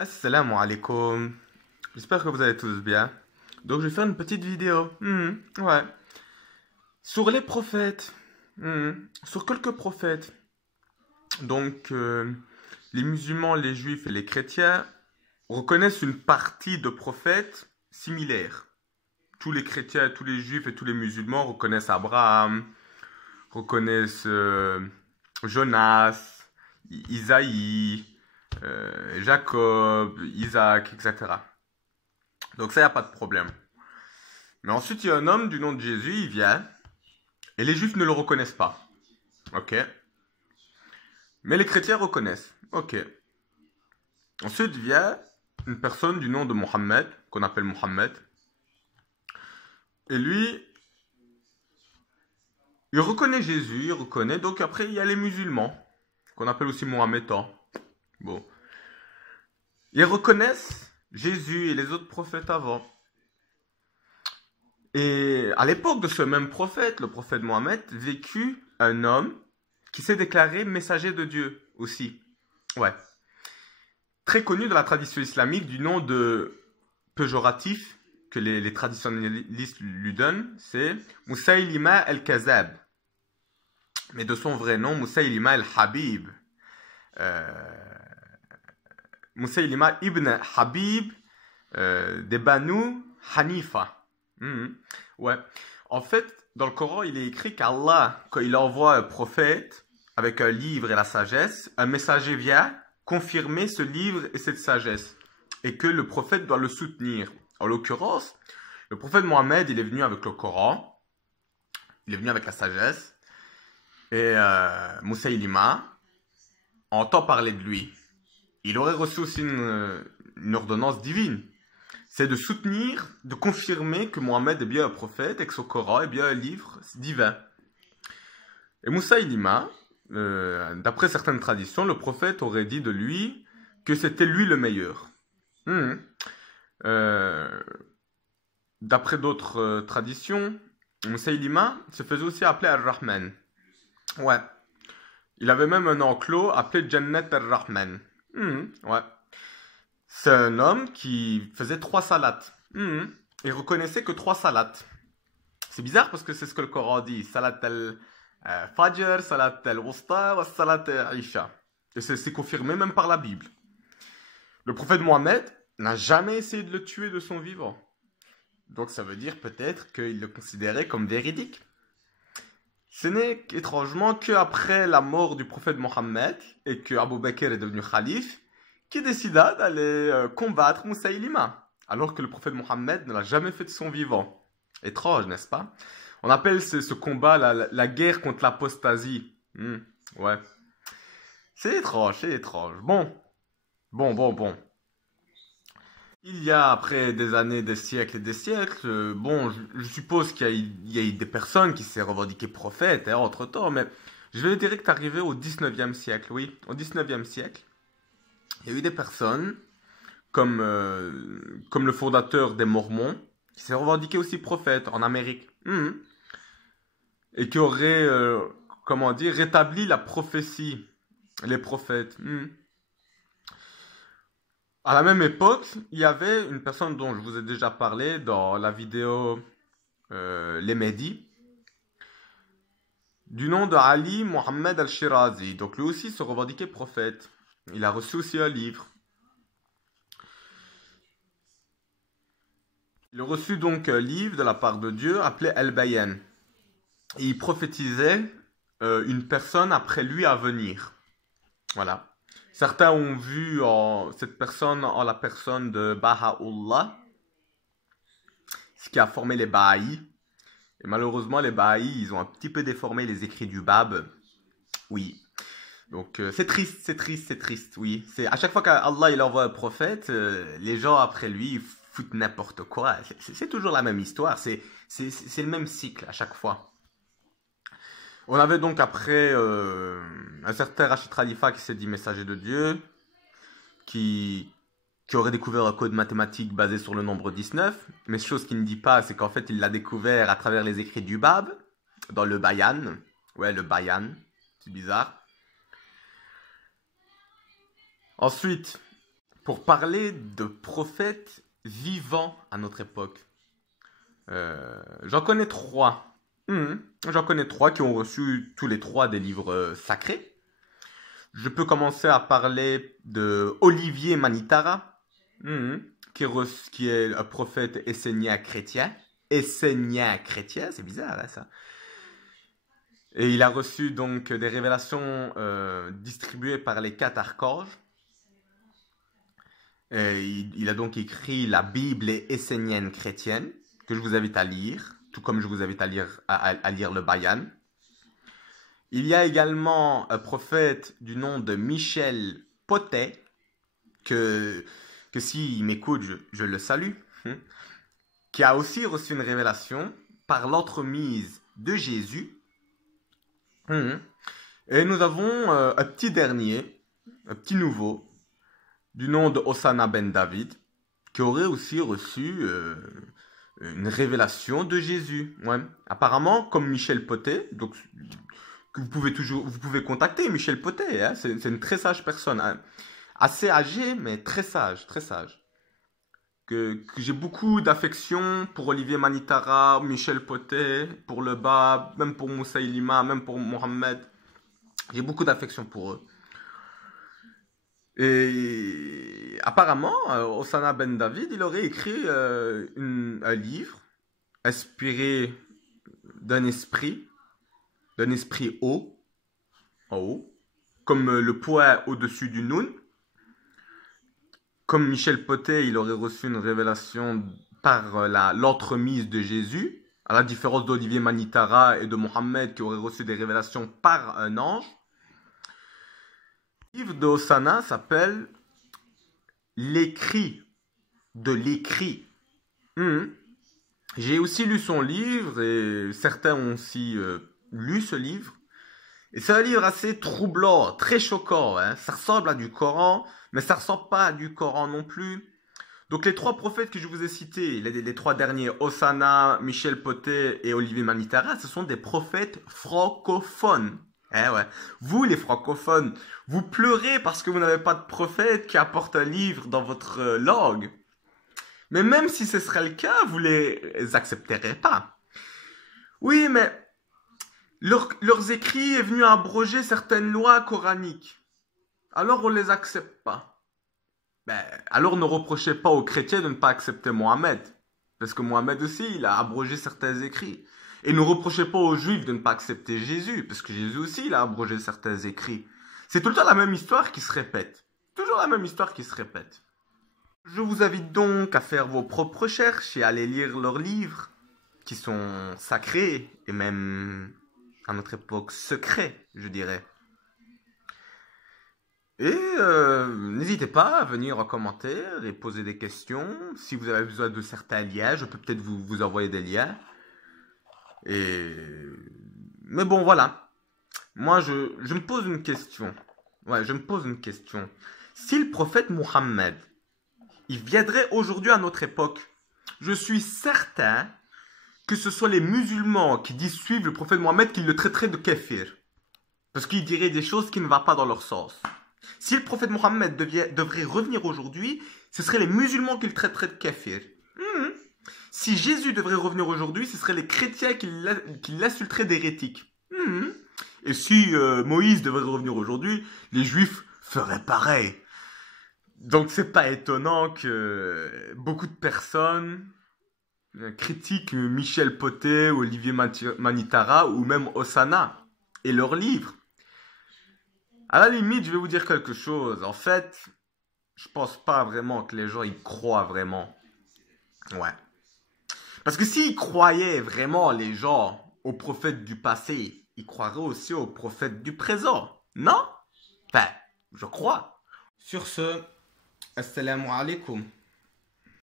Assalamu alaikum. J'espère que vous allez tous bien. Donc, je vais faire une petite vidéo. Ouais. Sur les prophètes. Sur quelques prophètes. Donc, les musulmans, les juifs et les chrétiens reconnaissent une partie de prophètes similaires. Tous les chrétiens, tous les juifs et tous les musulmans reconnaissent Abraham, reconnaissent Jonas, Isaïe, Jacob, Isaac, etc. Donc ça, il n'y a pas de problème. Mais ensuite, il y a un homme du nom de Jésus, il vient, et les juifs ne le reconnaissent pas. Ok. Mais les chrétiens reconnaissent. Ok. Ensuite vient une personne du nom de Mohammed, qu'on appelle Mohammed. Et lui, il reconnaît Jésus, il reconnaît. Donc après, il y a les musulmans, qu'on appelle aussi Mohammedans. Bon. Ils reconnaissent Jésus et les autres prophètes avant. Et à l'époque de ce même prophète, le prophète Mohammed, vécut un homme qui s'est déclaré messager de Dieu aussi. Ouais. Très connu dans la tradition islamique du nom de péjoratif que les traditionnalistes lui donnent, c'est Musaylima al-Kazab. Mais de son vrai nom, Musaylima al-Habib. Musaylima ibn Habib des Banu Hanifa. Ouais. En fait, dans le Coran, il est écrit qu'Allah, quand il envoie un prophète avec un livre et la sagesse, un messager vient confirmer ce livre et cette sagesse. Et que le prophète doit le soutenir. En l'occurrence, le prophète Mohammed, il est venu avec le Coran, il est venu avec la sagesse, et Musaylima entend parler de lui. Il aurait reçu aussi une ordonnance divine. C'est de soutenir, de confirmer que Mohammed est bien un prophète et que son Coran est bien un livre divin. Et Musaylima, d'après certaines traditions, le prophète aurait dit de lui que c'était lui le meilleur. D'après d'autres traditions, Musaylima se faisait aussi appeler Ar-Rahman. Ouais. Il avait même un enclos appelé Jannat Ar-Rahman. Ouais. C'est un homme qui faisait 3 salats. Il reconnaissait que 3 salats. C'est bizarre parce que c'est ce que le Coran dit. Salat al-Fajr, salat al-Wusta, salat al-Isha. Et c'est confirmé même par la Bible. Le prophète Mohammed n'a jamais essayé de le tuer de son vivant. Donc ça veut dire peut-être qu'il le considérait comme véridique. Ce n'est étrangement qu'après la mort du prophète Mohammed et que Abu Bakr est devenu calife, qui décida d'aller combattre Musaylima, alors que le prophète Mohammed ne l'a jamais fait de son vivant. Étrange, n'est-ce pas? On appelle ce combat la guerre contre l'apostasie. Ouais. C'est étrange, c'est étrange. Bon. Il y a, après des années, des siècles et des siècles, bon, je suppose qu'il y a eu des personnes qui s'est revendiquées prophètes, entre-temps, mais je vais direct arriver au 19e siècle, oui. Au 19e siècle, il y a eu des personnes, comme le fondateur des Mormons, qui s'est revendiqué aussi prophète en Amérique. Et qui aurait, comment dire, rétabli la prophétie, les prophètes. À la même époque, il y avait une personne dont je vous ai déjà parlé dans la vidéo Les Médis, du nom de Ali Mohammed al-Shirazi. Donc lui aussi se revendiquait prophète. Il a reçu aussi un livre. Il a reçu donc un livre de la part de Dieu appelé Al-Bayan. Et il prophétisait une personne après lui à venir. Voilà. Certains ont vu cette personne en la personne de Baha'u'llah, ce qui a formé les Baha'i. Et malheureusement, les Baha'i, ils ont un petit peu déformé les écrits du Bab. Oui. Donc, c'est triste, oui. À chaque fois qu'Allah il envoie un prophète, les gens après lui ils foutent n'importe quoi. C'est toujours la même histoire. C'est le même cycle à chaque fois. On avait donc après un certain Rachid Khalifa qui s'est dit messager de Dieu, qui aurait découvert un code mathématique basé sur le nombre 19. Mais chose qu'il ne dit pas, c'est qu'en fait il l'a découvert à travers les écrits du Bab, dans le Bayan. Ouais, le Bayan, c'est bizarre. Ensuite, pour parler de prophètes vivants à notre époque. J'en connais trois. J'en connais trois qui ont reçu tous les trois des livres sacrés. Je peux commencer à parler de Olivier Manitara, qui est un prophète essénien chrétien. Essénien chrétien, c'est bizarre hein, ça. Et il a reçu donc des révélations distribuées par les 4 archanges. Et il a donc écrit la Bible essénienne chrétienne, que je vous invite à lire, tout comme je vous invite à lire le Bayan. Il y a également un prophète du nom de Michel Potet, que s'il m'écoute, je le salue, qui a aussi reçu une révélation par l'entremise de Jésus. Et nous avons un petit dernier, un petit nouveau, du nom de Hosanna ben David, qui aurait aussi reçu une révélation de Jésus. Ouais. Apparemment, comme Michel Potet, donc que vous pouvez contacter Michel Potet, hein, c'est une très sage personne, hein, assez âgée, mais très sage, très sage. Que j'ai beaucoup d'affection pour Olivier Manitara, Michel Potet, pour le Bab, même pour Moussaïlima, même pour Mohamed. J'ai beaucoup d'affection pour eux. Et apparemment, Hosanna ben David, il aurait écrit un livre inspiré d'un esprit haut, en haut, comme le poids au-dessus du Noun. Comme Michel Potet, il aurait reçu une révélation par l'entremise de Jésus, à la différence d'Olivier Manitara et de Mohamed qui auraient reçu des révélations par un ange. Le livre de Hosanna s'appelle L'écrit de l'écrit. J'ai aussi lu son livre et certains ont aussi lu ce livre. Et c'est un livre assez troublant, très choquant. Hein. Ça ressemble à du Coran, mais ça ressemble pas à du Coran non plus. Donc les 3 prophètes que je vous ai cités, les 3 derniers, Hosanna, Michel Potet et Olivier Manitara, ce sont des prophètes francophones. Eh ouais. Vous, les francophones, vous pleurez parce que vous n'avez pas de prophète qui apporte un livre dans votre langue. Mais même si ce serait le cas, vous les accepterez pas. Oui, mais leurs écrits est venu abroger certaines lois coraniques. Alors on les accepte pas. Alors ne reprochez pas aux chrétiens de ne pas accepter Mohamed. Parce que Mohamed aussi, il a abrogé certains écrits. Et ne reprochez pas aux juifs de ne pas accepter Jésus. Parce que Jésus aussi, il a abrogé certains écrits. C'est tout le temps la même histoire qui se répète. Toujours la même histoire qui se répète. Je vous invite donc à faire vos propres recherches et à aller lire leurs livres, qui sont sacrés et même, à notre époque, secrets, je dirais. Et n'hésitez pas à venir en commentaire et poser des questions. Si vous avez besoin de certains liens, je peux peut-être vous envoyer des liens. Mais bon, voilà. Moi, je me pose une question. Ouais, je me pose une question. Si le prophète Mohammed, il viendrait aujourd'hui à notre époque, je suis certain que ce soit les musulmans qui disent suivre le prophète Mohammed qui le traiteraient de kéfir. Parce qu'il dirait des choses qui ne vont pas dans leur sens. Si le prophète Mohammed devrait revenir aujourd'hui, ce seraient les musulmans qui le traiteraient de kéfir. Si Jésus devrait revenir aujourd'hui, ce seraient les chrétiens qui l'insulteraient d'hérétique. Et si Moïse devrait revenir aujourd'hui, les juifs feraient pareil. Donc c'est pas étonnant que beaucoup de personnes critiquent Michel Potet, Olivier Manitara ou même Hosanna et leurs livres. À la limite, je vais vous dire quelque chose. En fait, je pense pas vraiment que les gens y croient vraiment. Ouais. Parce que s'ils croyaient vraiment, les gens, aux prophètes du passé, ils croiraient aussi aux prophètes du présent. Non? Enfin, je crois. Sur ce, assalamu alaikum.